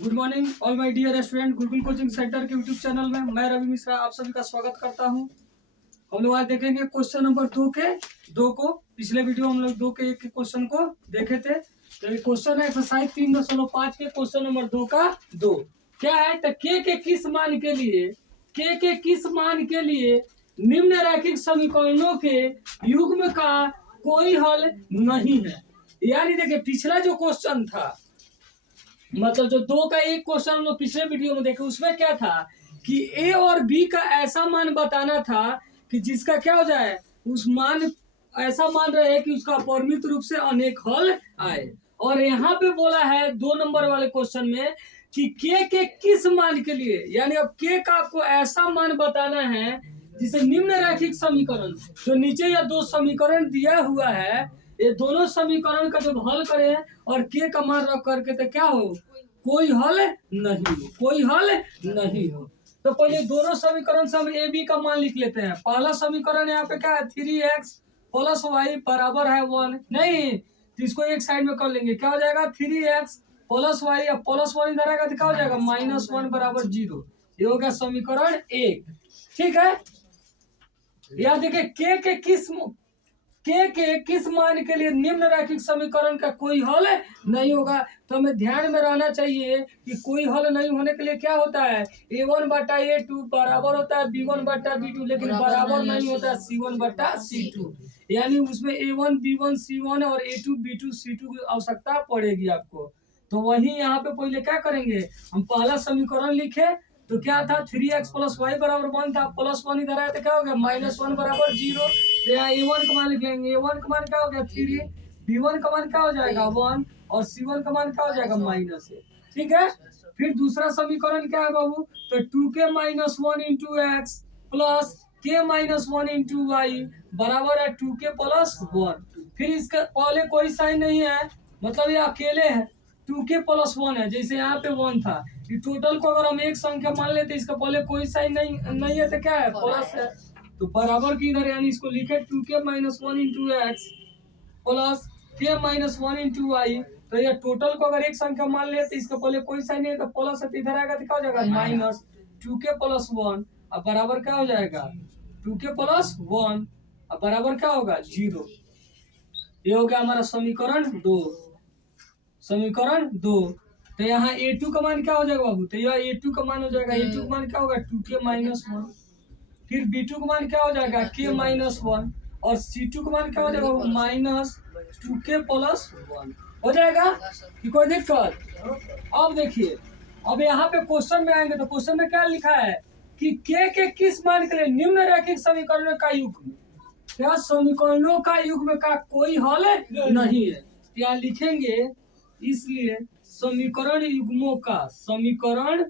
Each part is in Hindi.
Good morning all my dear student. Gurukul coaching centre के यूट्यूब चैनल में मैं रवि मिश्रा आप सभी का स्वागत करता हूं। हम लोग आज देखेंगे क्वेश्चन नंबर 2 को। पिछले वीडियो हम लोग 2 के 1 के क्वेश्चन को देखे थे। तो ये क्वेश्चन है एक्सरसाइज 3.5 के क्वेश्चन नंबर 2 का 2। क्या है तो के किस मान के लिए निम्न रैखिक समीकरणों के युग्म का कोई हल नहीं है। यानी देखिए पिछला जो क्वेश्चन था, मतलब जो 2 का 1 क्वेश्चन हम लोग पिछले वीडियो में देखे, उसमें क्या था कि ए और बी का ऐसा मान बताना था कि जिसका क्या हो जाए, उस मान ऐसा मान रहे कि उसका अपरिमित रूप से अनेक हल आए। और यहाँ पे बोला है 2 नंबर वाले क्वेश्चन में कि के किस मान के लिए, यानी अब के का आपको ऐसा मान बताना है जिसे निम्न रैखिक समीकरण, जो नीचे या 2 समीकरण दिया हुआ है, ये दोनों समीकरण का जब हल करें और के का मान रख करके तो क्या हो, कोई हल नहीं हो। तो पहले दोनों समीकरण से हम ए बी का मान लिख लेते हैं। पहला समीकरण यहाँ पे क्या है, 3x + y बराबर है 1। नहीं तो इसको एक साइड में कर लेंगे, क्या हो जाएगा 3x + y, अब +1 इधर आएगा तो क्या हो जाएगा -1 बराबर 0। ये हो गया समीकरण 1। ठीक है, यहाँ देखिए के किस मान के लिए निम्न रैखिक समीकरण का कोई हल नहीं होगा। तो हमें ध्यान में रहना चाहिए कि कोई हल नहीं होने के लिए क्या होता है, a1/a2 बराबर होता है b1/b2, लेकिन बराबर नहीं होता है c1/c2। यानी उसमें a1 b1 c1 और a2 b2 c2 की आवश्यकता पड़ेगी आपको। तो वही यहाँ पे पहले क्या करेंगे, हम पहला समीकरण लिखे तो क्या था 3x + y बराबर 1 था, +1 इधर आया तो क्या हो गया -1 बराबर 0। तो यहाँ a1 का मान लिख लेंगे, a1 का मान क्या हो गया 3, b1 का मान क्या हो जाएगा 1 और c1 का मान क्या हो जाएगा -1। ठीक है, फिर दूसरा समीकरण क्या है बाबू, तो 2k - 1 × x plus k - 1 × y बराबर है 2k + 1। फिर इसके पहले कोई साइन नहीं है, मतलब ये अकेले है, 2k + 1 है, जैसे यहाँ पे 1 था। टोटल को अगर हम एक संख्या मान लेते, इसका पहले कोई साइन नहीं है तो क्या है प्लस है, तो बराबर की इधर, यानी इसको लिखे 2k - 1 × x plus k - 1 × y। तो ये टोटल को अगर एक संख्या मान ले तो इसका पहले कोई साइन नहीं है तो प्लस है, तो इधर आएगा तो क्या हो जाएगा -2k + 1 अब बराबर क्या हो जाएगा 2k + 1 अब बराबर क्या होगा 0। ये हो गया हमारा समीकरण 2। तो यहाँ a2 का मान क्या हो जाएगा बाबू, तो यह a2 का मान हो जाएगा, a2 का मान क्या होगा 2k - 1। फिर b2 का मान क्या हो जाएगा k - 1 और c2 का मान क्या हो जाएगा -2k + 1 हो जाएगा कि कोई दिक्कत। अब देखिए, अब यहाँ पे क्वेश्चन में आएंगे तो क्वेश्चन में क्या लिखा है कि के किस मान के लिए निम्न रैखिक समीकरणों का युग्म, क्या समीकरणों का युग्म का कोई हल नहीं है। क्या लिखेंगे, इसलिए समीकरण युग्मों का कोई हल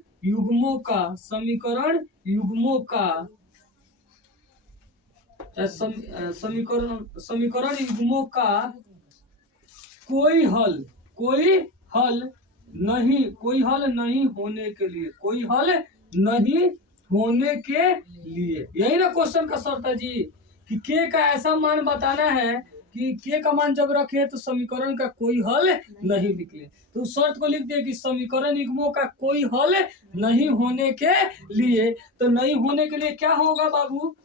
नहीं होने के लिए यही ना क्वेश्चन का शर्त है जी, कि के का ऐसा मान बताना है कि के का मान जब रखे तो समीकरण का कोई हल नहीं निकले। तो उस शर्त को लिख दिए कि समीकरण युग्मों का कोई हल नहीं होने के लिए। तो नहीं होने के लिए क्या होगा बाबू,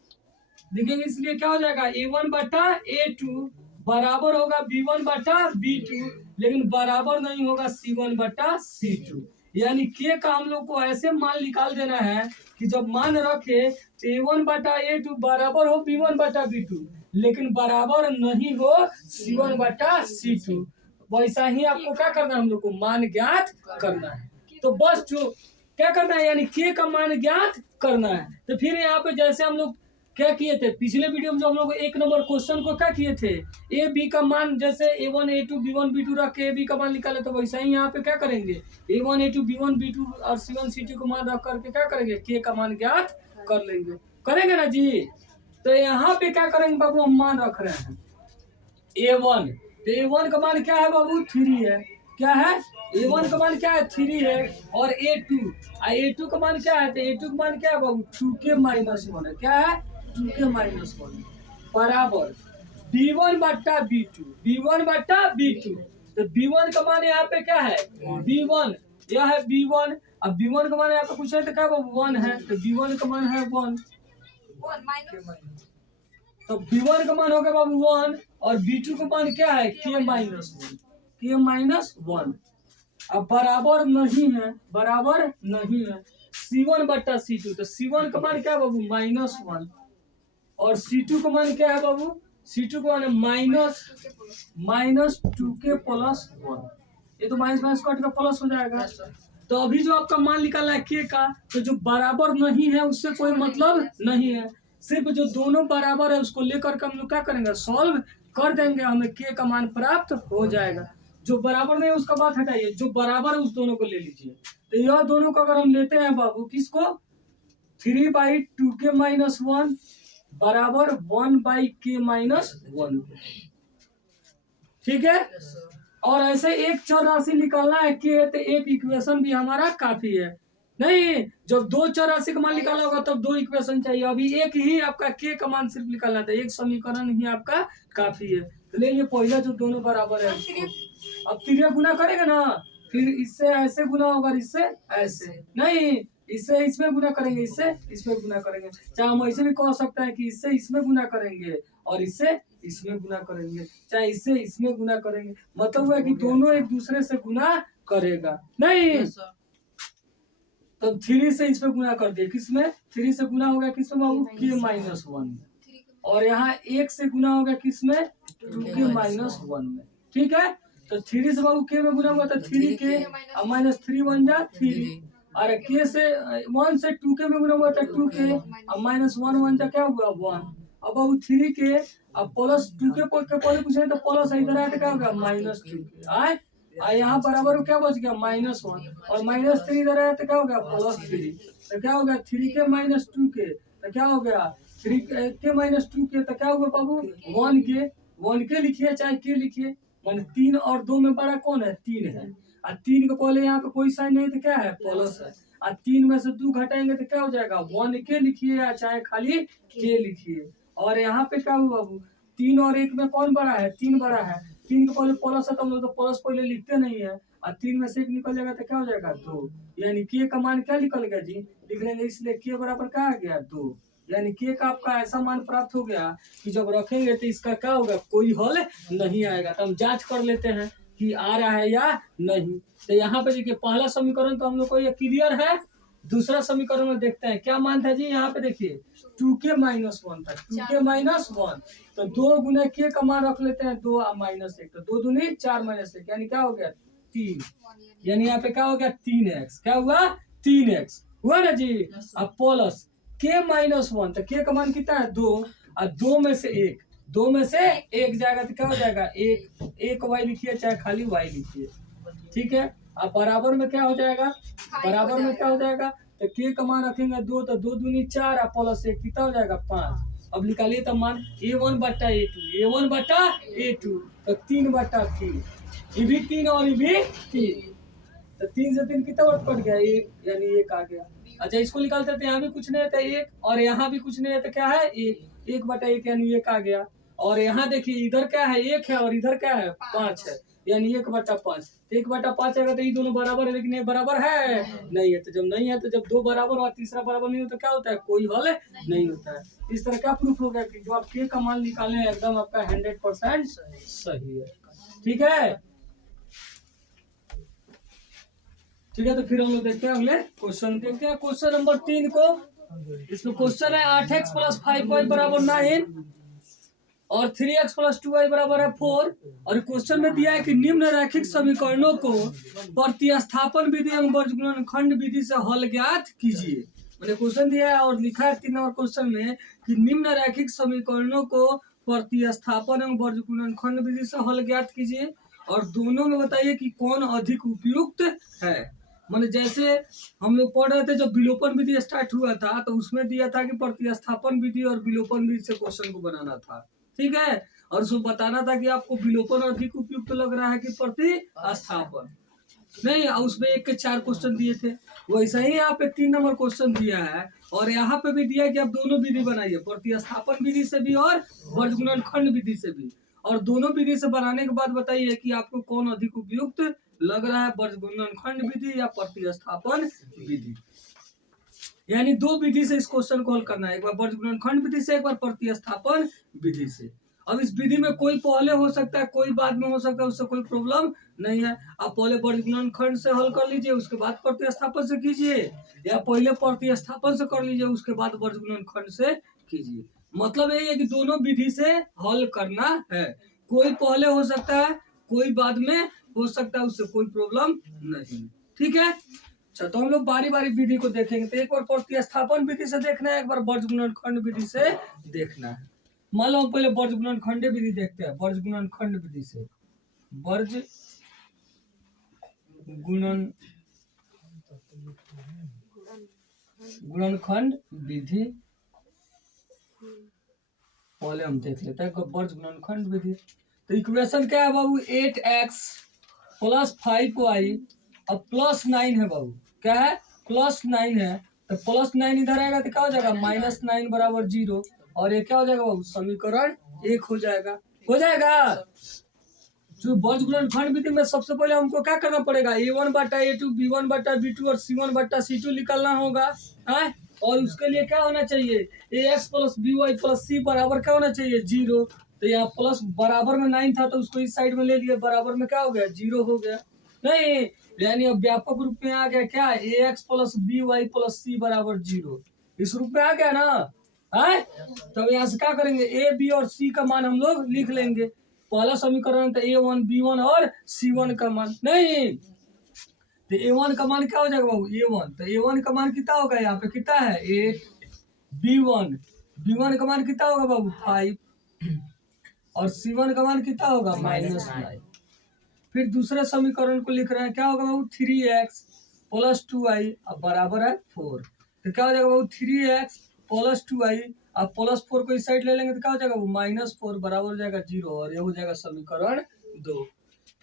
देखेंगे, इसलिए क्या हो जाएगा a1/a2 बराबर होगा b1/b2, लेकिन बराबर नहीं होगा c1/c2। यानी के का हम लोग को ऐसे मान निकाल देना है कि जब मान रखे तो a1/a2 बराबर हो b1/b2, लेकिन बराबर नहीं हो c1/c2। वैसा ही आपको क्या करना है, हम लोग को मान ज्ञात करना है। तो बस जो क्या करना है, यानी के का मान ज्ञात करना है। तो फिर यहाँ पे जैसे हम लोग क्या किए थे पिछले वीडियो में, जो हम लोग 1 नंबर क्वेश्चन को क्या किए थे, ए बी का मान जैसे a1 a2 b1 b2 रख के ए बी का मान निकाले, तो वैसा ही यहाँ पे क्या करेंगे a1 a2 b1 b2 और c1 c2 को मान रख करके क्या करेंगे के का मान ज्ञात करेंगे ना जी। तो यहाँ पे क्या करेंगे बाबू, हम मान रख रहे हैं a1, तो a1 का मान क्या है बाबू 3 है, क्या है a1 का मान क्या है 3 है, और a2 का मान क्या है, तो a2 का मान क्या है बाबू 2k - 1 है, क्या है 2k - 1 बराबर b1/b2। तो b1 का मान यहाँ पे क्या है b1, यह है B1। अब B1 का मान यहाँ पे पूछे तो क्या 1 है, तो B1 का मान है 1। तो B1 का मान हो गया बाबू 1 और B2 का मान क्या है K-1, K-1। अब बराबर नहीं है, बराबर नहीं है C1 बट्टा C2, तो C1 का मान क्या है बाबू -1 और C2 का मान क्या है बाबू, C2 का मान है -2K + 1। ये तो माइनस माइनस कट का प्लस हो जाएगा। तो अभी जो आपका मान निकालना है K का, तो जो बराबर नहीं है उससे कोई मतलब नहीं है, सिर्फ जो दोनों बराबर है उसको लेकर के हम लोग क्या करेंगे, सॉल्व कर देंगे, हमें K का मान प्राप्त हो जाएगा। जो बराबर नहीं है उसका बात हटाइए, जो बराबर है उस दोनों को ले लीजिए। तो यह दोनों को अगर हम लेते हैं बाबू, किसको 3/2K - 1 बराबर 1/K - 1, ठीक है। और ऐसे एक चर राशि निकालना है K, तो एक इक्वेशन भी हमारा काफी है। नहीं, जब दो चर राशि का मान निकालना होगा तब दो इक्वेशन चाहिए, अभी एक ही आपका K का मान सिर्फ निकालना था, एक समीकरण ही आपका काफी है। तो ले लिए पहला जो दोनों बराबर है उसको। अब 3 गुना करेंगे ना, फिर इससे ऐसे गुना होगा, इससे ऐसे नहीं, इससे इसमें गुना करेंगे, इससे इसमें गुना करेंगे। चाहे हम ऐसे भी कह सकते हैं कि इससे इसमें गुना करेंगे और इससे इसमें गुना करेंगे, चाहे इससे इसमें गुना करेंगे, मतलब है कि दोनों एक दूसरे से गुना करेगा। नहीं, तब 3 से इसमें गुना कर दिए, किसमें 3 से गुना हो गया किसमें बाबू K-1 में, और यहाँ 1 से गुना हो गया किसमें 2K - 1 में, ठीक है। तो 3 से बाबू K में गुना हुआ था 3K और -3 बन जा 3, और K से 1 से 2K में गुना हुआ था 2K और -1 बन जा क्या हुआ 1। अब बाबू 3K अब प्लस 2K के पहले पूछे तो प्लस इधर आया तो क्या होगा -2K आए, यहाँ बराबर क्या बच गया -1 और -3 इधर आया तो क्या हो गया +3, तो क्या हो गया 3K - 2K, तो क्या हो गया 3K - 2K, तो क्या होगा बाबू 1K लिखिए चाहे K लिखिए, मान 3 और 2 में बड़ा कौन है 3 है, और 3 के पहले यहाँ पे कोई साइन नहीं तो क्या है प्लस है, और 3 में से 2 घटाएंगे तो क्या हो जाएगा 1K लिखिए या चाहे खाली K लिखिए। और यहाँ पे क्या हुआ बाबू 3 और 1 में कौन बड़ा है 3 बड़ा है, 3 के पहले प्लस है तो हम लोग तो प्लस पहले लिखते नहीं है, और 3 में से 1 निकल जाएगा तो क्या हो जाएगा 2, यानी K का मान क्या निकल गया जी, लिख लेंगे, इसलिए K बराबर क्या आ गया 2, यानी K का आपका ऐसा मान प्राप्त हो गया कि जब रखेंगे तो इसका क्या होगा कोई हल नहीं आएगा। तो हम जांच कर लेते हैं कि आ रहा है या नहीं। तो यहाँ पे देखिए पहला समीकरण तो हम लोग को ये क्लियर है, दूसरा समीकरण में देखते हैं क्या मान था जी, यहाँ पे देखिए 2K - 1 था, 2K - 1, तो 2 गुना K का मान रख लेते हैं 2 - 1, तो 2 दूनी 4 - 1 यानी क्या हो गया 3, यानी यहाँ पे क्या हो गया 3x, क्या हुआ 3x हुआ ना जी। अब प्लस K - 1, तो K का मान कितना है 2, और 2 में से 1 जाएगा तो क्या हो जाएगा 1 y लिखिए चाहे खाली y लिखिए, ठीक है। अब बराबर में क्या हो जाएगा, बराबर में क्या हो जाएगा, तो K का मान रखेंगे 2, तो 2 दूनी 4 और प्लस 1 कितना हो जाएगा 5। अब निकालिए तो मान A1 बट्टा A2, तो 3/3, ये भी 3 और ये भी 3, तो 3 से 3 कितना वर्ड कट गया 1, यानी 1 आ गया। अच्छा इसको निकालते थे, यहाँ भी कुछ नहीं है तो 1, और यहाँ भी कुछ नहीं है तो क्या है 1/1 यानी 1 आ गया। और यहाँ देखिए इधर क्या है 1 है और इधर क्या है 5 है, यानी 1/5, तो 1/5 आएगा तो ये दोनों बराबर है, लेकिन ये बराबर है नहीं है, तो जब नहीं है तो जब 2 बराबर और तीसरा बराबर नहीं होता क्या होता है कोई हल नहीं होता है। इस तरह क्या प्रूफ हो गया कि जो आप K का मान निकाले हैं एकदम आपका 100% सही है, ठीक है। ठीक है, तो फिर हम लोग देखते हैं अगले क्वेश्चन, देखते हैं क्वेश्चन नंबर 3 को। इसमें क्वेश्चन है 8x + 5y = 9 और 3x + 2y = 4, और क्वेश्चन में दिया है कि निम्न रैखिक समीकरणों को प्रतिस्थापन विधि एवं वर्गगुणनखंड विधि से हल ज्ञात कीजिए। मैंने क्वेश्चन दिया है और लिखा है 3 नंबर क्वेश्चन में कि निम्न रैखिक समीकरणों को प्रतिस्थापन एवं वर्गगुणनखंड विधि से हल ज्ञात कीजिए, और दोनों में बताइए कि कौन अधिक उपयुक्त है। मैंने जैसे हम लोग पढ़ रहे थे जब विलोपन विधि स्टार्ट हुआ था तो उसमें दिया था कि प्रतिस्थापन विधि और विलोपन विधि से क्वेश्चन को बनाना था, ठीक है, और उसको बताना था कि आपको विलोपन अधिक उपयुक्त लग रहा है कि प्रतिस्थापन नहीं, उसमें 1 के 4 क्वेश्चन दिए थे, वैसे ही यहाँ पे 3 नंबर क्वेश्चन दिया है, और यहाँ पे भी दिया कि आप दोनों विधि बनाइए, प्रतिस्थापन विधि से भी और वर्गगुणनखंड विधि से भी, और दोनों विधि से बनाने के बाद बताइए कि आपको कौन अधिक उपयुक्त लग रहा है वर्गुणनखंड विधि या प्रतिस्थापन विधि। यानी दो विधि से इस क्वेश्चन को हल करना है, एक बार वर्गुणनखंड विधि से, एक बार प्रतिस्थापन विधि से। अब इस विधि में कोई पहले हो सकता है, कोई बाद में हो सकता है, उससे कोई प्रॉब्लम नहीं है। आप पहले वर्गुणनखंड से हल कर लीजिए, उसके बाद प्रतिस्थापन से कीजिए, या पहले प्रतिस्थापन से कर लीजिए, उसके बाद वर्गुणनखंड से कीजिए। मतलब यही है कि दोनों विधि से हल करना है, कोई पहले हो सकता है, कोई बाद में हो सकता है, उससे कोई प्रॉब्लम नहीं। ठीक है, अच्छा तो हम लोग बारी बारी विधि को देखेंगे। तो एक बार प्रतिस्थापन विधि से देखना है, एक बार वर्गुणनखंड विधि से देखना है। मान लो हम पहले वर्गुणनखंड विधि देखते हैं। वर्गुणनखंड विधि से वर्ग गुणनखंड विधि पहले हम देख लेते हैं वर्गुणनखंड विधि। तो इक्वेशन क्या है बाबू, 8x प्लस 5y अब प्लस 9 है बाबू। क्या है, प्लस 9 है। तो प्लस 9 इधर आएगा तो क्या हो जाएगा, -9 बराबर 0। और ये क्या हो जाएगा बाबू, समीकरण 1 हो जाएगा। हो जाएगा। जो वर्गुणनखंड विधि में सबसे पहले हमको क्या करना पड़ेगा, a1 बटा a2, b1 बटा b2 और c1 बटा c2 निकालना होगा है। और उसके लिए क्या होना चाहिए, ax plus by plus c बराबर क्या होना चाहिए, 0। तो यहाँ प्लस बराबर में 9 था तो उसको इस साइड में ले लिए, बराबर में क्या हो गया, 0 हो गया। नहीं, यानी अब व्यापक रूप में आ गया क्या, ax plus by plus c बराबर 0। इस रूप में आ गया ना है। तो यहाँ से क्या करेंगे, a b और c का मान हम लोग लिख लेंगे। पहला समीकरण तो a1 b1 और c1 का मान नहीं, तो a1 का मान क्या हो जाएगा बाबू, a1। तो a1 का मान कितना होगा, यहाँ पे कितना है 8। b1 का मान कितना होगा बाबू 5। और c1 का मान कितना होगा -9। फिर दूसरे समीकरण को लिख रहे हैं, क्या होगा बाबू 3x प्लस 2y अब बराबर है 4। तो क्या हो जाएगा बाबू 3x प्लस 2y अब प्लस 4 को इस साइड ले लेंगे तो क्या हो जाएगा वो -4 बराबर हो जाएगा 0। और ये हो जाएगा समीकरण 2।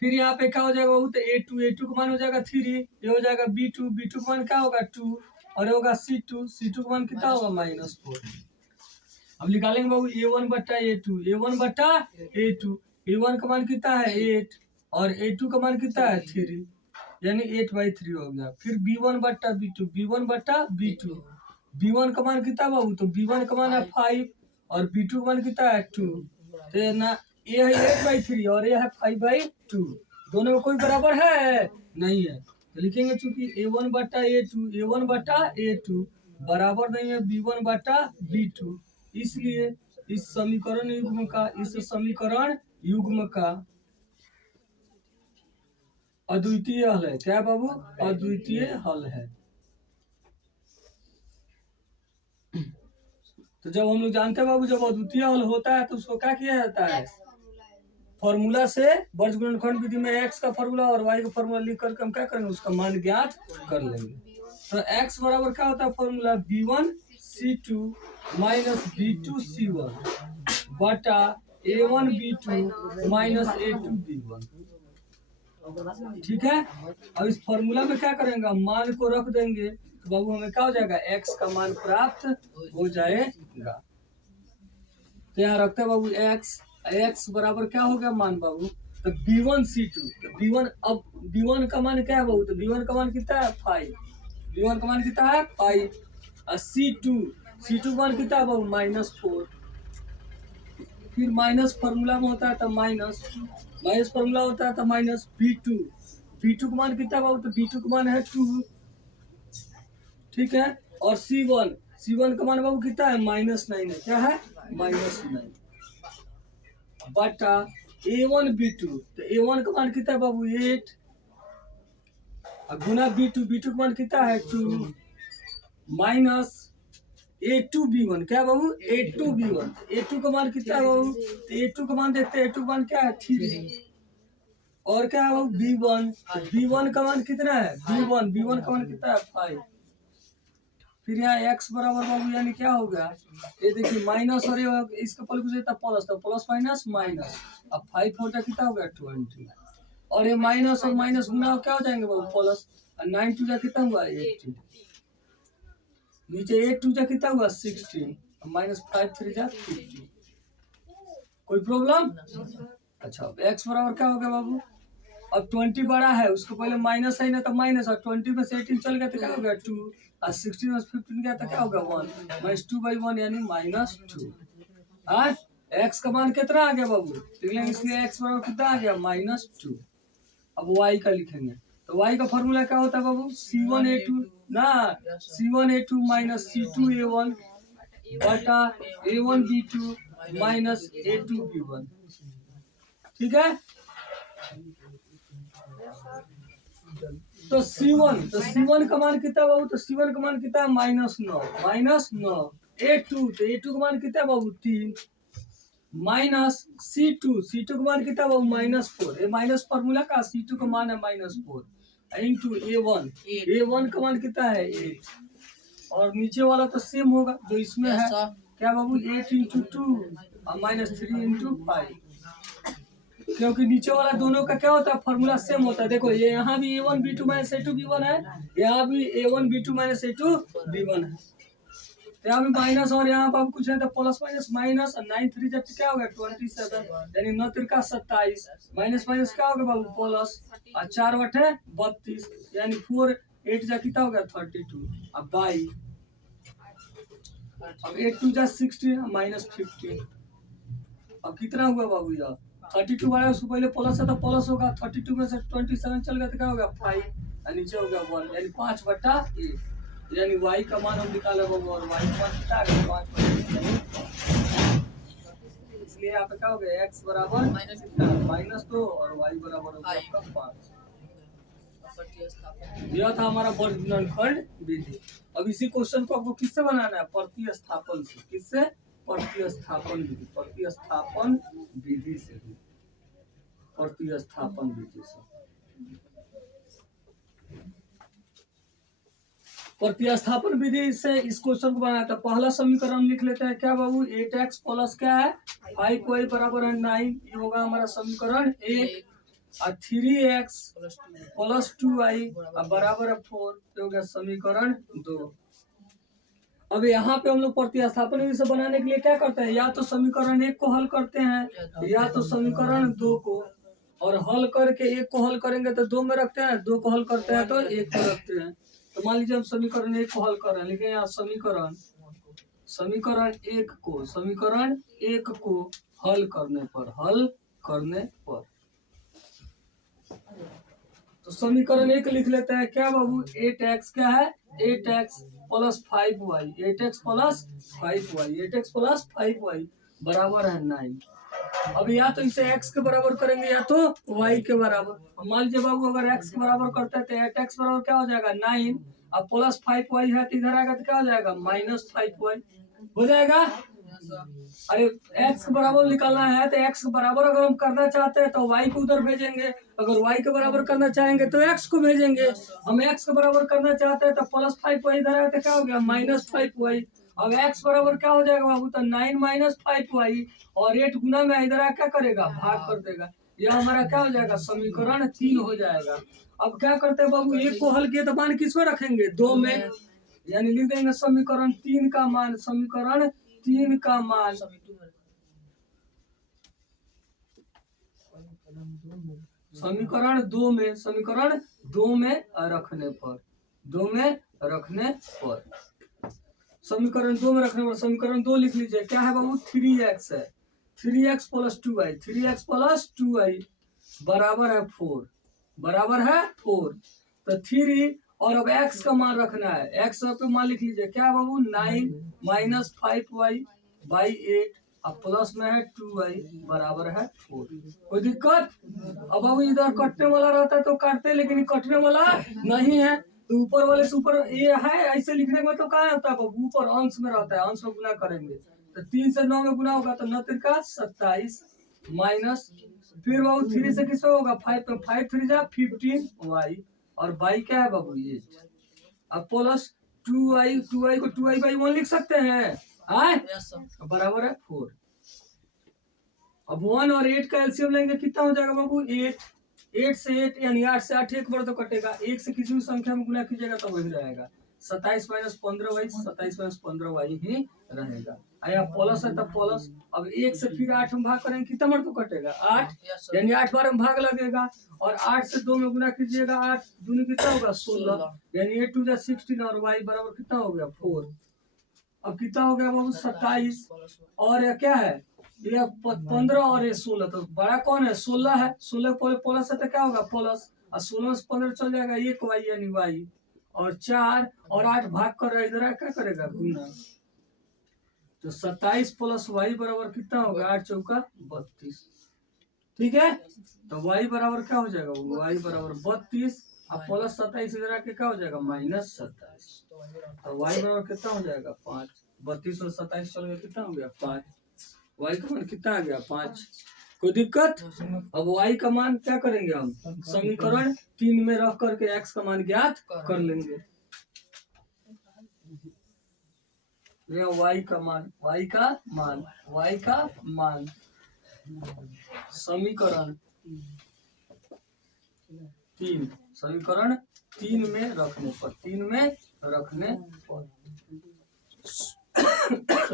फिर यहाँ पे क्या हो जाएगा बाबू, तो a2 का मान हो जाएगा 3, ये हो जाएगा b2 का मान क्या होगा 2, और ये होगा c2 का मान कितना होगा -4। अब निकालेंगे बाबू a1 बट्टा a2 a1 का मान कितना है 8 और a2 का मान कितना है 3, यानी 8/3 हो गया। फिर b1 बट्टा b2 b1 का मान कितना बाबू, तो b1 का मान है 5 और b2 का मान कितना है 2। तो ये ना, ये है 8/3 और ये है 5/2, दोनों में कोई बराबर है नहीं है। तो लिखेंगे चूंकि a1 बट्टा a2 बराबर नहीं है b1 बट्टा b2, इसलिए इस समीकरण युग्म का अद्वितीय हल है। क्या बाबू, अद्वितीय हल है। तो जब हम लोग जानते हैं बाबू, जब अद्वितीय हल होता है तो उसको क्या किया जाता है, फॉर्मूला से वर्गुणनखंड विधि में x का फॉर्मूला और y का फॉर्मूला लिख करके हम क्या करेंगे, उसका मान ज्ञात कर लेंगे। तो x बराबर क्या होता है फॉर्मूला, b1c2 माइनस b2c1 बटा a1b2 माइनस a2b1। ठीक है, अब इस फॉर्मूला में क्या करेंगे, मान को रख देंगे तो बाबू हमें क्या हो जाएगा, x का मान प्राप्त हो जाएगा। तो यहाँ रखते हैं बाबू x बराबर क्या हो गया मान बाबू, तो b1c2। तो b1, अब b1 का मान क्या है बाबू, तो b1 का मान कितना है 5, b1 का मान कितना है 5 और c2 का मान कितना है बाबू -4। फिर माइनस फॉर्मूला में होता है तो माइनस फॉर्मूला होता है तो माइनस b2 का मान कितना है बाबू, तो b2 का मान है 2। ठीक है, और c1 का मान बाबू कितना है -9 है। क्या है, -9 बटा a1b2। तो a1 का मान कितना है बाबू 8 गुना b2 का मान कितना है 2 माइनस a2b1। क्या बाबू, a2 का मान कितना है बाबू, तो a2 का मान देखते हैं, a2 का मान क्या है 3 और क्या है बाबू b1 का मान कितना है, b1 का मान कितना है 5। फिर यहाँ x बराबर बाबू यानी क्या हो गया, ये देखिए माइनस और ये इसका पल कुछ प्लस, तो प्लस माइनस माइनस, अब 5 हो जाए कितना हो गया 20 और ये माइनस और माइनस गुना क्या हो जाएंगे बाबू प्लस, 9 2 कितना हुआ 18, नीचे 8 2 कितना हुआ 16 -5 3 50। कोई प्रॉब्लम। अच्छा अब x बराबर क्या हो गया बाबू, अब 20 बड़ा है, उसको पहले माइनस है ना, तो माइनस, और 20 में से 18 चल गया तो क्या हो गया 2, और 16 में 15 गया तो क्या होगा 1, माइनस 2/1 यानी -2। आज एक्स का मान कितना आ गया बाबू, इसलिए एक्स बराबर कितना आ गया -2। अब वाई का लिखेंगे, तो वाई का फॉर्मूला क्या होता है बाबू, C1A2 ना, C1A2 माइनस C2A1 बटा A1B2 माइनस A2B1। ठीक है, तो C1 का मान कितना बाबू, तो C1 का मान कितना है -9, A2 तो A2 का मान कितना है बाबू 3, माइनस C2 का मान कितना बाबू -4, ये माइनस फॉर्मूला का C2 का मान है -4 इंटू A1 का मान कितना है 8, और नीचे वाला तो सेम होगा जो इसमें है, क्या बाबू 8 इंटू 2 और -3 इंटू 5, क्योंकि नीचे वाला दोनों का क्या होता है फॉर्मूला सेम होता है। देखो ये यहाँ भी A1B2 माइनस A2B1 है, यहाँ भी A1B2 माइनस A2B1 है, यहाँ भी माइनस, और यहाँ पर कुछ नहीं तो प्लस माइनस माइनस, 9 3 जब क्या होगा 27, यानी 9 3 का 27, माइनस माइनस क्या होगा बाबू प्लस, और 4 बटे 32, यानी 4 8 जा कितना होगा 32। अब बाई, अब 8 2 जा 16 माइनस 15, अब कितना हुआ बाबू यार 32 वाला, उसको पहले प्लस है तो प्लस होगा, 32 में से 27 चल गया तो क्या होगा 5, और नीचे हो गया 1, यानी 5/8, यानी y का मान हम निकाले बाबू, और y का मान कितना है 5/8, इसलिए यहाँ पे क्या हो गया x बराबर -2 और y बराबर हो गया आपका 5। यह था हमारा वर्गखंड विधि। अब इसी क्वेश्चन को आपको किससे बनाना है, प्रतिस्थापन से। किससे, प्रतिस्थापन विधि, प्रतिस्थापन विधि से, प्रतिस्थापन विधि से। प्रतिस्थापन विधि से इस क्वेश्चन को बनाया था। पहला समीकरण लिख लेते हैं, क्या बाबू 8x प्लस क्या है 5y बराबर है 9, ये होगा हमारा समीकरण 1, और 3x प्लस 2y बराबर है 4, ये हो गया समीकरण 2। अब यहाँ पे हम लोग प्रतिस्थापन विधि से बनाने के लिए क्या करते हैं, या तो समीकरण 1 को हल करते हैं, या तो समीकरण 2 को, और हल करके 1 को हल करेंगे तो 2 में रखते हैं, 2 को हल करते हैं तो 1 को रखते हैं। तो मान लीजिए हम समीकरण 1 को हल कर रहे हैं, लेकिन यहाँ समीकरण 1 को हल करने पर तो समीकरण 1 लिख लेते हैं, क्या बाबू 8x क्या है 8x plus 5y, 8x plus 5y बराबर है 9। अब या तो इसे x के बराबर करेंगे या तो y के बराबर। मान लीजिए बाबू अगर x के बराबर करते हैं तो 8x बराबर क्या हो जाएगा 9, अब प्लस 5y है तो इधर आएगा तो क्या हो जाएगा -5y हो जाएगा। अरे x के बराबर निकालना है तो x के बराबर अगर हम करना चाहते हैं तो y को उधर भेजेंगे, अगर y के बराबर करना चाहेंगे तो x को भेजेंगे। हम x के बराबर करना चाहते हैं तो प्लस 5y इधर आया तो क्या हो गया -5y। अब x बराबर क्या हो जाएगा बाबू, तो 9 माइनस 5y, और 8 गुना में इधर क्या करेगा भाग कर देगा, यह हमारा क्या हो जाएगा समीकरण 3 हो जाएगा। अब क्या करते हैं बाबू, 1 को हल किए तो मान किस में रखेंगे 2 में, यानी लिख देंगे समीकरण 3 का मान, समीकरण 3 का मान समीकरण 2 में, समीकरण 2 में रखने पर, 2 में रखने पर, समीकरण 2 में रखने पर समीकरण 2 लिख लीजिए, क्या है बाबू 3x है, 3x plus 2y, 3x plus 2y बराबर है 4, बराबर है 4। तो 3 और अब x का मान रखना है, x पे मान लिख लीजिए, क्या बाबू 9 माइनस 5y बाई 8, अब प्लस में है 2y बराबर है 4। कोई दिक्कत? अब बाबू इधर कटने वाला रहता है तो काटते, लेकिन कटने वाला नहीं है तो ऊपर वाले से ऊपर ये है, ऐसे लिखने का मतलब क्या होता है बाबू, ऊपर अंश में रहता है, अंश में गुना करेंगे तो 3 से 9 में गुना होगा तो 9 3 का 27 माइनस, फिर बाबू 3 से किस होगा 5, तो 5 3 जा 15y, और y क्या है बाबू 8, अब प्लस 2y को 2y/1 लिख सकते हैं, बराबर है 4। अब 1 और 8 का एलसीएम लेंगे कितना हो जाएगा बाबू 8 से 8 यानी 8 से 8 एक बार तो कटेगा, 1 से किसी भी संख्या में गुना कीजिएगा तो वही रहेगा, 27 माइनस 15y, 27 माइनस 15y ही रहेगा। यहाँ प्लस है तो प्लस। अब 1 से फिर 8 में भाग करेंगे, कितना मर तो कटेगा 8, यानी 8 बार में भाग लगेगा। और 8 से 2 में गुना कीजिएगा, 8 दूनी कितना होगा 16, यानी 8 2 16 और y बराबर कितना हो गया 4। अब कितना हो गया बाबू 27, और यह क्या है, ये 15 और ये 16, तो बड़ा कौन है 16 है। 16 प्लस है तो क्या होगा प्लस, और 16 से 15 चल जाएगा 1 y यानी y, और 4 और 8 भाग कर रहा है, इधर क्या करेगा गुना। तो 27 प्लस y बराबर कितना होगा 8 चौका 32। ठीक है, तो y बराबर क्या हो जाएगा, y बराबर 32, अब प्लस 27 इधर आके क्या हो जाएगा माइनस 27। तो y बराबर कितना हो जाएगा 5। 32 और 27 चल गया, कितना हो गया 5। y का मान कितना आ गया 5। कोई दिक्कत। अब y का मान क्या करेंगे हम, समीकरण 3 में रख करके x का मान ज्ञात कर लेंगे। y का मान समीकरण 3 में रखने पर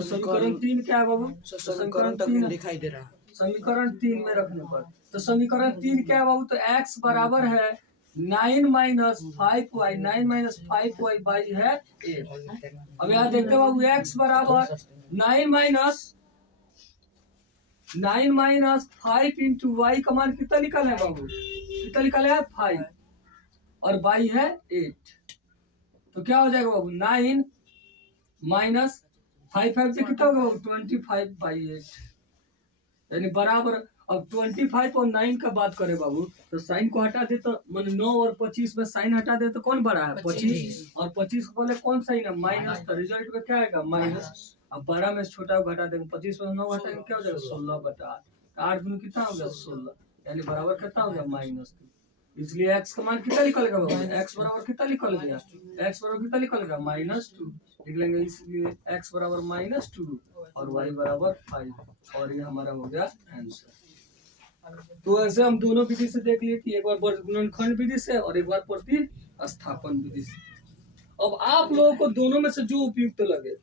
समीकरण 3 क्या है बाबू, समीकरण 3 दिखाई दे रहा है। समीकरण 3 में रखने पर, तो समीकरण 3 क्या है बाबू, तो x बराबर है 9 minus 5y, 9 minus 5y by है 8। अब यहाँ देखते बाबू x बराबर 9 माइनस 5 इंटू वाई का मान कितना निकल है बाबू, कितना निकल है 5, और y है 8। तो क्या हो जाएगा बाबू 9 माइनस 5 से कितना होगा बाबू 25 बाई 8, यानी बराबर। अब 25 और 9 का बात करें बाबू, तो साइन को हटा दे तो मान 9 और 25 में साइन हटा दे तो कौन बड़ा है 25, और 25 को पहले कौन साइन है माइनस, तो रिजल्ट में क्या आएगा माइनस। अब 12 में छोटा को घटा देंगे, 25 में 9 घटाएंगे क्या हो जाएगा 16/8, 8 दूनी कितना हो गया 16, यानी बराबर कितना हो गया -2। इसलिए x का मान कितना निकलेगा बाबू, x बराबर कितना निकल गया, x बराबर कितना निकलेगा -2 लिख लेंगे। इसलिए x बराबर -2 और y बराबर 5, और ये हमारा हो गया आंसर। तो ऐसे हम दोनों विधि से देख लिए कि एक बार वर्गगुणनखंड विधि से और एक बार प्रतिस्थापन विधि से। अब आप लोगों को दोनों में से जो उपयुक्त लगे,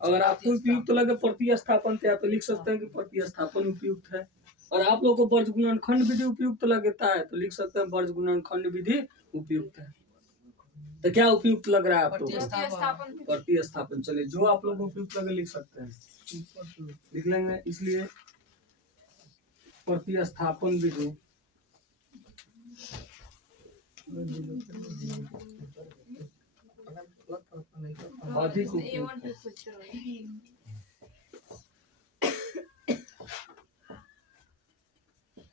अगर आपको उपयुक्त लगे प्रतिस्थापन, तो आप लिख सकते हैं कि प्रतिस्थापन उपयुक्त है, और आप लोगों को वर्गगुणनखंड विधि उपयुक्त लगता है तो लिख सकते हैं वर्गगुणनखंड विधि उपयुक्त है। तो क्या उपयुक्त लग रहा है आपको, प्रतिस्थापन। चलिए जो आप लोगों को उपयुक्त लगे लिख सकते हैं, लिख लेंगे। इसलिए प्रतिस्थापन विधि अधिक उपयुक्त है।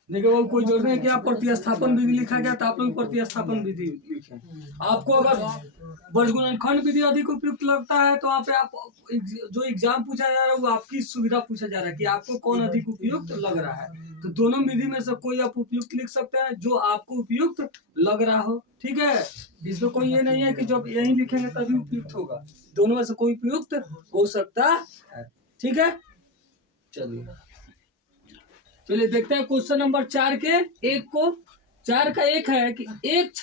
देखिए वो कोई जरूरी है कि आप प्रतिस्थापन विधि लिखा गया तो आप लोग प्रतिस्थापन विधि लिखें। आपको अगर वर्गगुणनखंड विधि अधिक उपयुक्त लगता है तो वहाँ पे आप जो एग्जाम पूछा जा रहा है वो आपकी सुविधा पूछा जा रहा है कि आपको कौन अधिक उपयुक्त लग रहा है। तो दोनों विधि में से कोई आप उपयुक्त लिख सकते हैं जो आपको उपयुक्त लग रहा हो। ठीक है, इसमें कोई ये नहीं है कि जब यही लिखेंगे तभी उपयुक्त होगा, दोनों में से कोई उपयुक्त हो सकता है। ठीक है, चलिए देखते हैं क्वेश्चन नंबर 4 के 1 को। 4 का 1 है कि एक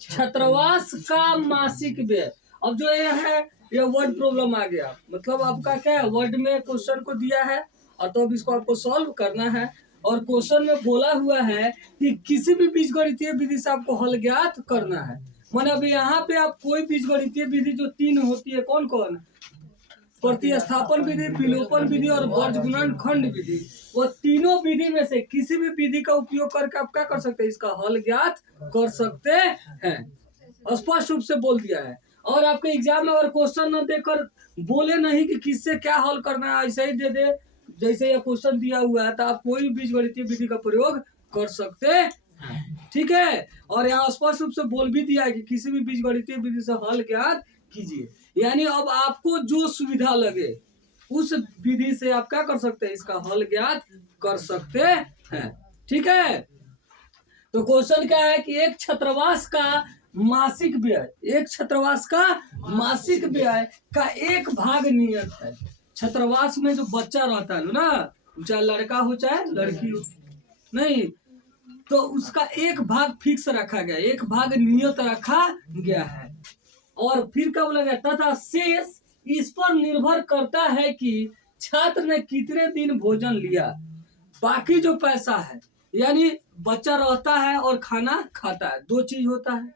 छात्रावास का मासिक व्यय। अब जो ये है ये वर्ड प्रॉब्लम आ गया, मतलब आपका क्या है वर्ड में क्वेश्चन को दिया है और तो अब इसको आपको सॉल्व करना है। और क्वेश्चन में बोला हुआ है कि किसी भी बीजगणितीय विधि से आपको हल ज्ञात करना है। मतलब यहाँ पे आप कोई बीजगणितीय विधि जो 3 होती है, कौन कौन, प्रतिस्थापन विधि, विलोपन विधि और वर्गगुणनखंड विधि, वो तीनों विधि में से किसी भी विधि का उपयोग करके आप क्या कर सकते हैं, इसका हल ज्ञात कर सकते हैं। स्पष्ट रूप से बोल दिया है। और आपके एग्जाम में अगर क्वेश्चन न देकर बोले नहीं कि किससे क्या हल करना है, ऐसे ही दे दे जैसे यह क्वेश्चन दिया हुआ है, तो आप कोई बीजगणितीय विधि का प्रयोग कर सकते हैं। ठीक है, और यहाँ स्पष्ट रूप से बोल भी दिया है कि किसी भी बीजगणितीय विधि से हल ज्ञात कीजिए। यानी अब आपको जो सुविधा लगे उस विधि से आप क्या कर सकते हैं, इसका हल ज्ञात कर सकते हैं। ठीक है, तो क्वेश्चन क्या है कि एक छात्रावास का मासिक व्यय का 1 भाग नियत है। छात्रावास में जो बच्चा रहता है ना, चाहे लड़का हो चाहे लड़की हो, नहीं तो उसका 1 भाग फिक्स रखा गया, 1 भाग नियत रखा गया है। और फिर क्या बोला गया, तथा शेष इस पर निर्भर करता है कि छात्र ने कितने दिन भोजन लिया। बाकी जो पैसा है यानी बच्चा रहता है और खाना खाता है, दो चीज होता है,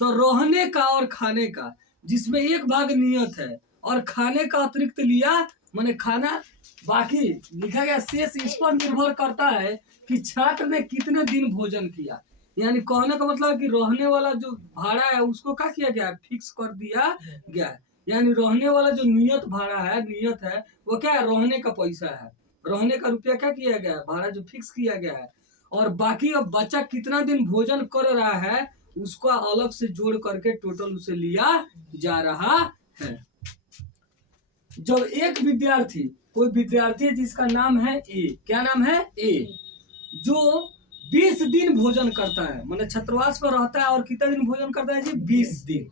तो रहने का और खाने का, जिसमें एक भाग नियत है और खाने का अतिरिक्त लिया माने खाना, बाकी लिखा गया शेष इस पर निर्भर करता है कि छात्र ने कितने दिन भोजन किया। यानी कहने का मतलब है कि रहने वाला जो भाड़ा है उसको क्या किया गया है, फिक्स कर दिया गया है। यानी रहने वाला जो नियत भाड़ा है, नियत है, वो क्या है, रहने का पैसा है, रहने का रुपया क्या किया गया है, भाड़ा जो फिक्स किया गया है। और बाकी अब बच्चा कितना दिन भोजन कर रहा है उसको अलग से जोड़ करके टोटल उसे लिया जा रहा है। जब एक विद्यार्थी, कोई विद्यार्थी है जिसका नाम है ए, क्या नाम है, ए, जो 20 दिन भोजन करता है, माने छात्रावास पर रहता है और कितना दिन भोजन करता है जी, 20 दिन,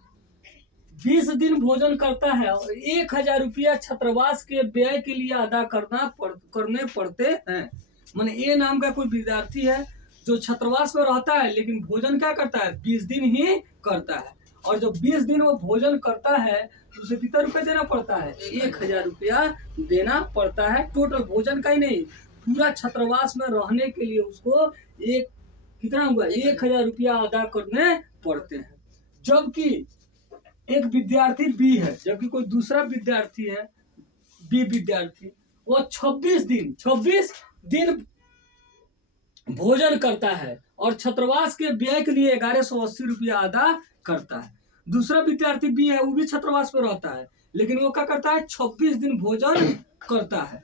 20 दिन भोजन करता है और 1000 रुपया छात्रावास के व्यय के लिए अदा करने पड़ते हैं। माने ए नाम का कोई विद्यार्थी है जो छात्रावास में रहता है लेकिन भोजन क्या करता है, 20 दिन ही करता है। और जब 20 दिन वो भोजन करता है तो उसे कितना रुपया देना पड़ता है, 1000 रुपया देना पड़ता है। टोटल भोजन का ही नहीं, पूरा छात्रावास में रहने के लिए उसको एक कितना हुआ, 1000 रुपया अदा करने पड़ते हैं। जबकि एक विद्यार्थी बी है, जबकि कोई दूसरा विद्यार्थी है बी विद्यार्थी, वो 26 दिन भोजन करता है और छात्रावास के व्यय के लिए 1180 रुपया अदा करता है। दूसरा विद्यार्थी बी है, वो भी छात्रावास में रहता है लेकिन वो क्या करता है, 26 दिन भोजन करता है,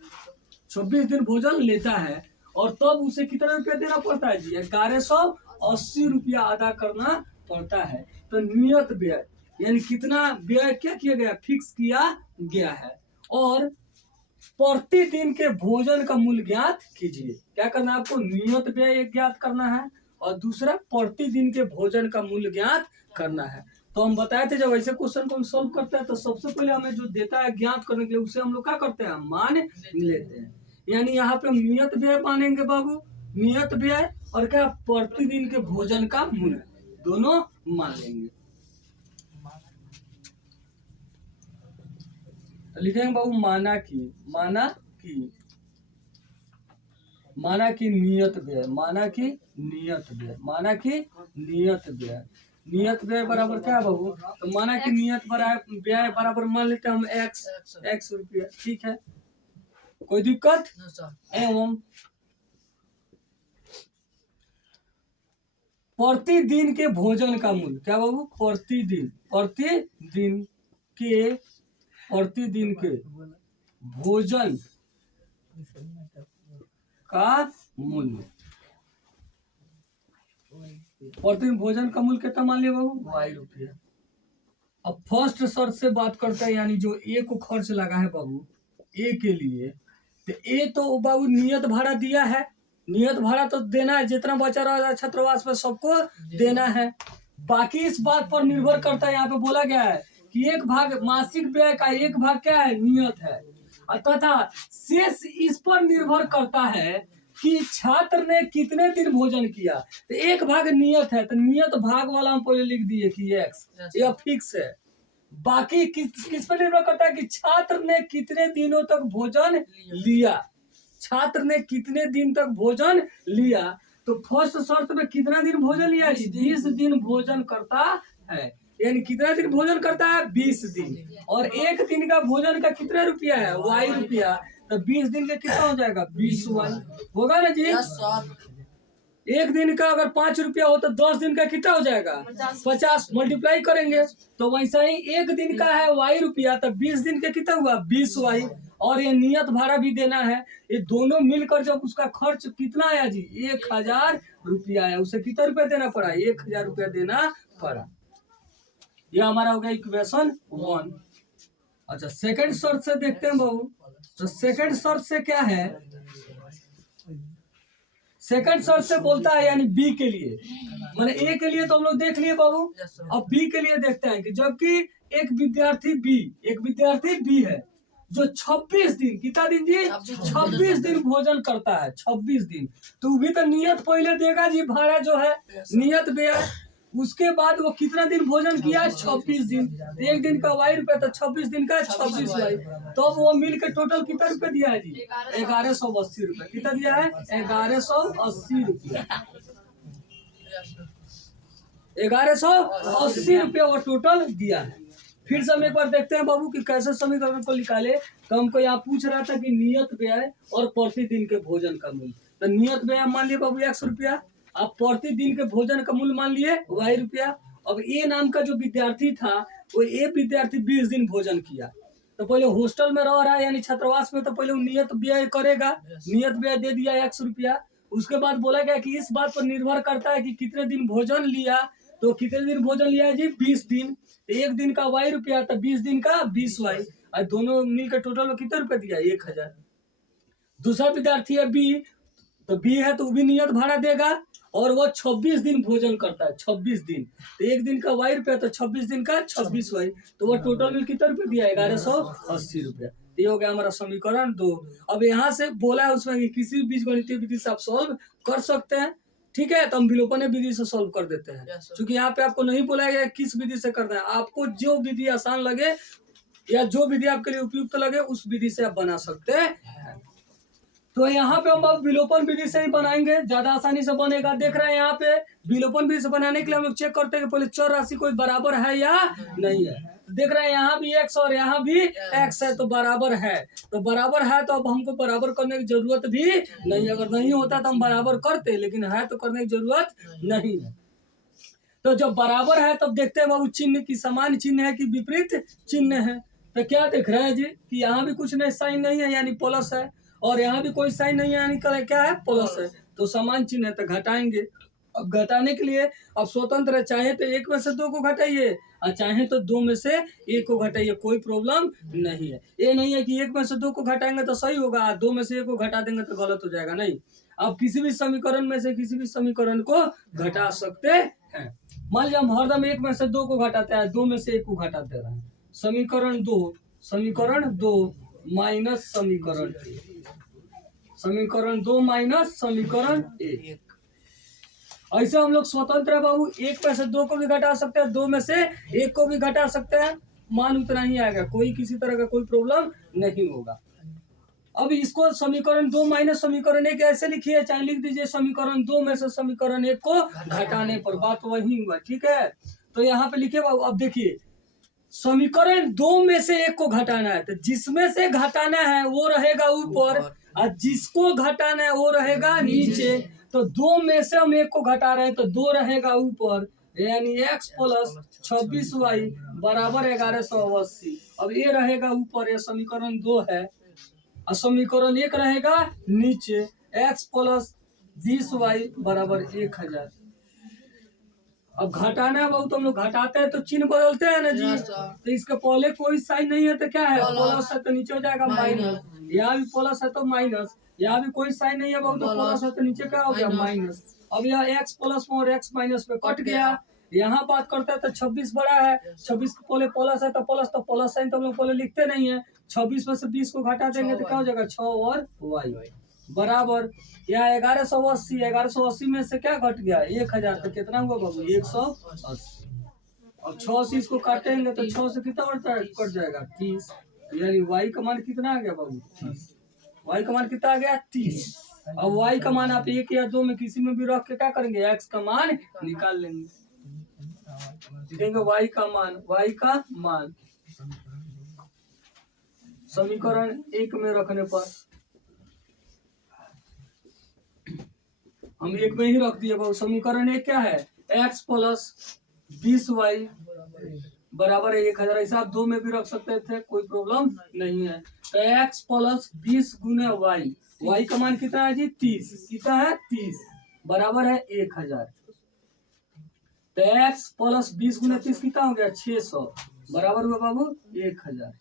26 दिन भोजन लेता है और तब उसे कितना रुपया देना पड़ता है जी, 1180 रुपया अदा करना पड़ता है। तो नियत व्यय यानी कितना व्यय क्या किया गया, फिक्स किया गया है। और प्रतिदिन के भोजन का मूल्य ज्ञात कीजिए। क्या करना है आपको, नियत व्यय ज्ञात करना है और दूसरा प्रतिदिन के भोजन का मूल्य ज्ञात करना है। तो हम बताए थे जब ऐसे क्वेश्चन को हम सॉल्व करते हैं तो सबसे पहले हमें जो देता है ज्ञात करने के लिए उसे हम लोग क्या करते हैं, मान लेते हैं। यानी यहाँ पे हम नियत व्यय मानेंगे बाबू, नियत व्यय और क्या प्रतिदिन के भोजन का मूल्य, दोनों मान लेंगे। लिखेंगे बाबू माना की नियत व्यय, नियत व्यय बराबर क्या है बाबू, तो माना की नियत व्यय बराबर मान लेते हैं हम x रुपया, ठीक है, कोई दिक्कत एवं प्रतिदिन के भोजन का मूल्य, क्या बाबू, प्रतिदिन के भोजन का मूल्य, प्रतिदिन भोजन का मूल्य कितना मान लिया बाबू, y रुपया। अब फर्स्ट शर्त से बात करते हैं, यानी जो ए को खर्च लगा है बाबू, ए के लिए, तो ए तो बाबू नियत भाड़ा दिया है, नियत भाड़ा तो देना है, जितना बचा रहा है छात्रावास में सबको देना है। बाकी इस बात पर निर्भर करता है, यहाँ पे बोला गया है कि एक भाग मासिक व्यय का एक भाग क्या है, नियत है, तथा शेष इस पर निर्भर करता है कि छात्र ने कितने दिन भोजन किया। तो एक भाग नियत है तो नियत भाग वाला हम पहले लिख दिए कि x, यह फिक्स है। बाकी किस पर निर्भर करता है कि छात्र ने कितने दिनों तक भोजन लिया, छात्र ने कितने दिन तक भोजन लिया। तो फर्स्ट शर्त में कितना दिन भोजन लिया, 20 दिन भोजन करता है, यानी कितना दिन भोजन करता है, 20 दिन। और एक दिन का भोजन का कितना रुपया है, y रुपया, तो 20 दिन का कितना हो जाएगा, 20y होगा ना जी। एक दिन का अगर 5 रुपया हो तो 10 दिन का कितना हो जाएगा, 50, मल्टीप्लाई करेंगे तो वैसा ही एक दिन का है y रुपया, तो 20 दिन का कितना हुआ, 20y। और ये नियत भाड़ा भी देना है, ये दोनों मिलकर जब उसका खर्च कितना आया जी, 1000 रुपया आया, उसे कितना रुपया देना पड़ा, 1000 रुपया देना पड़ा। ये हमारा हो गया इक्वेशन 1। अच्छा सेकंड शर्त से देखते हैं बाबू, तो सेकंड शर्त से क्या है, सेकंड शर्त से बोलता है यानी बी के लिए, माने ए के लिए तो हम लोग देख लिए बाबू, अब बी के लिए देखते हैं कि जबकि एक विद्यार्थी बी है जो 26 दिन, कितना दिन जी, 26 दिन भोजन करता है, 26 दिन, तो भी तो नियत पहले देगा जी, भाड़ा जो है नियत व्यय, उसके बाद वो कितना दिन भोजन किया, 26 दिन। तो एक दिन का वाई रुपया, तो 26 दिन का 26 वाई, तो वो मिल के टोटल कितना रुपया दिया है जी, 1180 रुपया। कितना दिया है, 1180 रुपया। 1180 रुपया वो टोटल दिया है। फिर से हम एक बार देखते हैं बाबू कि कैसे समीकरण को निकाले। तो हमको यहाँ पूछ रहा था कि नियत व्यय और प्रतिदिन के भोजन का मूल्य। तो नियत व्यय मान लिए बाबू 100 रुपया, अब प्रतिदिन के भोजन का मूल्य मान लिए वाई रुपया। अब ए नाम का जो विद्यार्थी था, वो ए विद्यार्थी 20 दिन भोजन किया। तो पहले हॉस्टल में रह रहा है यानी छात्रावास में, तो पहले नियत व्यय करेगा। नियत व्यय दे दिया 100 रुपया। उसके बाद बोला गया कि इस बात पर निर्भर करता है कि कितने दिन भोजन लिया। तो कितने दिन भोजन लिया है जी, 20 दिन। एक दिन का वाई रुपया, तो 20 दिन का 20 वाई, और दोनों मिलकर टोटल में कितने रुपए दिया, 1000। दूसरा विद्यार्थी है बी, तो बी है तो वो भी नियत भाड़ा देगा, और वो 26 दिन भोजन करता है, 26 दिन। तो एक दिन का वाई रुपया, तो 26 दिन का 26 वाई, तो वो टोटल में कितना रुपया दिया, 1180 रुपया। ये हो गया हमारा समीकरण 2। अब यहाँ से बोला है उसमें कि किसी भी बीजगणितीय विधि से आप सॉल्व कर सकते हैं। ठीक है, तो हम विलोपन विधि से सॉल्व कर देते हैं, क्योंकि यहाँ पे आपको नहीं बोला गया किस विधि से करना है। आपको जो विधि आसान लगे या जो विधि आपके लिए उपयुक्त लगे उस विधि से आप बना सकते हैं। तो यहाँ पे हम अब विलोपन विधि से ही बनाएंगे, ज्यादा आसानी से बनेगा। देख रहे हैं यहाँ पे विलोपन विधि से बनाने के लिए हम लोग चेक करते हैं कि पहले चर राशि कोई बराबर है या नहीं है। देख रहे हैं यहाँ भी x और यहाँ भी x है, तो बराबर है। तो बराबर है तो अब हमको बराबर करने की जरूरत भी नहीं। अगर नहीं होता तो हम बराबर करते, लेकिन है तो करने की जरूरत नहीं है। तो जब बराबर है तब देखते हैं बाबू चिन्ह की समान चिन्ह है कि विपरीत चिन्ह है। तो क्या देख रहे हैं जी कि यहाँ भी कुछ नहीं साइन नहीं है यानी प्लस है, और यहाँ भी कोई साइन नहीं है यानी क्या है, प्लस है। तो समान चिन्ह है तो घटाएंगे। अब घटाने के लिए अब स्वतंत्र है, चाहे तो 1 में से 2 को घटाइए और चाहे तो 2 में से 1 को घटाइए, कोई प्रॉब्लम नहीं है। ये नहीं है कि 1 में से 2 को घटाएंगे तो सही होगा, 2 में से 1 को घटा देंगे तो गलत हो जाएगा। नहीं, आप किसी भी समीकरण में से किसी भी समीकरण को घटा सकते हैं। मान लिया हम हरदम 1 में से 2 को घटाते हैं, 2 में से 1 को घटाते रहे। समीकरण 2 माइनस समीकरण 1, समीकरण 2 माइनस समीकरण 1। ऐसे हम लोग स्वतंत्र है बाबू, 1 में से 2 को भी घटा सकते हैं, 2 में से 1 को भी घटा सकते हैं, मान उतना ही आएगा, कोई किसी तरह का कोई प्रॉब्लम नहीं होगा। अब इसको समीकरण 2 माइनस समीकरण 1 ऐसे लिखिए, चाहे लिख दीजिए समीकरण 2 में से समीकरण 1 को घटाने पर, बात वही हुआ। ठीक है, तो यहाँ पे लिखिए बाबू। अब देखिए समीकरण 2 में से 1 को घटाना है, तो जिसमें से घटाना है वो रहेगा ऊपर और जिसको घटाना है वो रहेगा नीचे। तो 2 में से हम 1 को घटा रहे हैं तो 2 रहेगा ऊपर, यानी x प्लस 26y बराबर 1180। अब ये रहेगा ऊपर, ये समीकरण 2 है, और समीकरण 1 रहेगा नीचे, x प्लस 20y बराबर 1000। अब घटाना है बहुत, हम लोग घटाते हैं तो चिन्ह बदलते हैं ना जी। तो इसके पहले कोई साइन नहीं है तो क्या है, प्लस है तो नीचे हो जाएगा माइनस, यहाँ भी प्लस है तो माइनस, यहाँ भी कोई साइन नहीं है बहुत, तो प्लस है तो नीचे क्या हो गया, माइनस। अब यह x प्लस में और x माइनस में कट गया। यहाँ बात करते हैं तो 26 बड़ा है, 26 के पहले प्लस है तो प्लस साइन तो हम लोग पहले लिखते नहीं है। 26 में से 20 को घटा देंगे तो क्या हो जाएगा, 6 और y बराबर। यहाँ 1180, 1180 में से क्या घट गया, 1000, तो कितना हुआ बाबू, 180। अब 6 से इसको काटेंगे तो 6 से कितना कट जाएगा, 30, यानी y का मान कितना आ गया बाबू, 30। y का मान कितना आ गया, 30। अब y का मान आप 1 या 2 में किसी में भी रख के क्या करेंगे, x का मान निकाल लेंगे। लिखेंगे y का मान समीकरण 1 में रखने पर हम 1 में ही रख दिए बाबू। समीकरण 1 क्या है, x प्लस 20y बराबर है 1000। ऐसा आप 2 में भी रख सकते थे, कोई प्रॉब्लम नहीं है। तो x प्लस 20 गुने y का मान कितना है जी, 30, कितना है 30 बराबर है 1000। तो x प्लस 20 गुने 30 कितना हो गया, 600 बराबर हुआ बाबू 1000।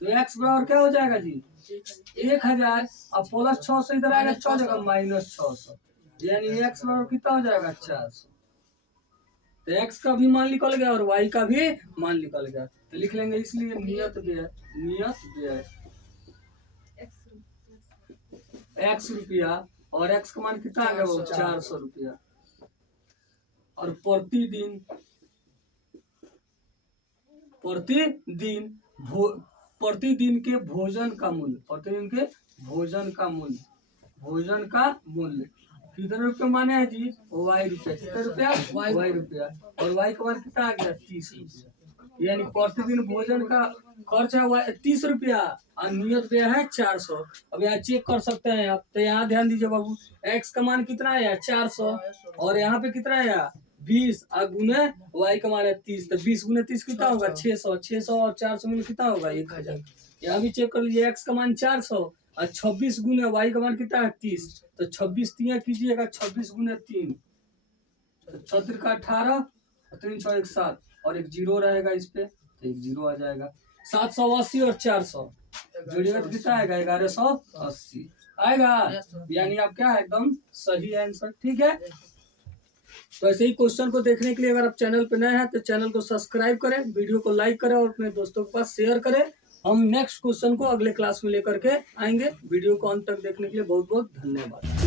तो x बराबर क्या हो जाएगा जी, 1000। अब प्लस 600 इधर आएगा, 6 जगह माइनस 600, यानी x बराबर कितना हो जाएगा, 400। तो x का भी मान निकल गया और y का भी मान निकल गया, तो लिख लेंगे इसलिए नियत व्यय x रुपया, और x का मान कितना आ गया वो, 400 रुपया। और प्रतिदिन प्रतिदिन के भोजन का मूल्य, प्रतिदिन के भोजन का मूल्य कितने रुपये माने हैं जी? वाई रुपया। कितने रुपया? वाई रुपया। और वाई का मान कितना आ गया? 30 रुपया। यानी प्रतिदिन भोजन का खर्च है 30 रुपया और नियत व्यय है 400। अब यहाँ चेक कर सकते हैं आप। तो यहाँ ध्यान दीजिए बाबू, एक्स का मान कितना है? 400। और यहाँ पे कितना है? 20 और गुने वाई का मान है 30। तो 20 गुने 30 कितना होगा? 600। 600 और 400 में कितना होगा? 1000। यहाँ भी चेक कर लीजिए, एक्स का मान 400 और 26 गुने वाई का मान कितना है? 30। तो 26 3 कीजिएगा, 26 गुने 3 36 का 18 3 6 1 7 और एक जीरो रहेगा इस पे, तो एक जीरो आ जाएगा। 780 और 400 जोड़िएगा तो कितना आएगा? 1180 आएगा। यानी आप क्या है, एकदम सही आंसर। ठीक है, तो ऐसे ही क्वेश्चन को देखने के लिए अगर आप चैनल पे नए हैं तो चैनल को सब्सक्राइब करें, वीडियो को लाइक करें और अपने दोस्तों के पास शेयर करें। हम नेक्स्ट क्वेश्चन को अगले क्लास में लेकर के आएंगे। वीडियो को अंत तक देखने के लिए बहुत बहुत धन्यवाद।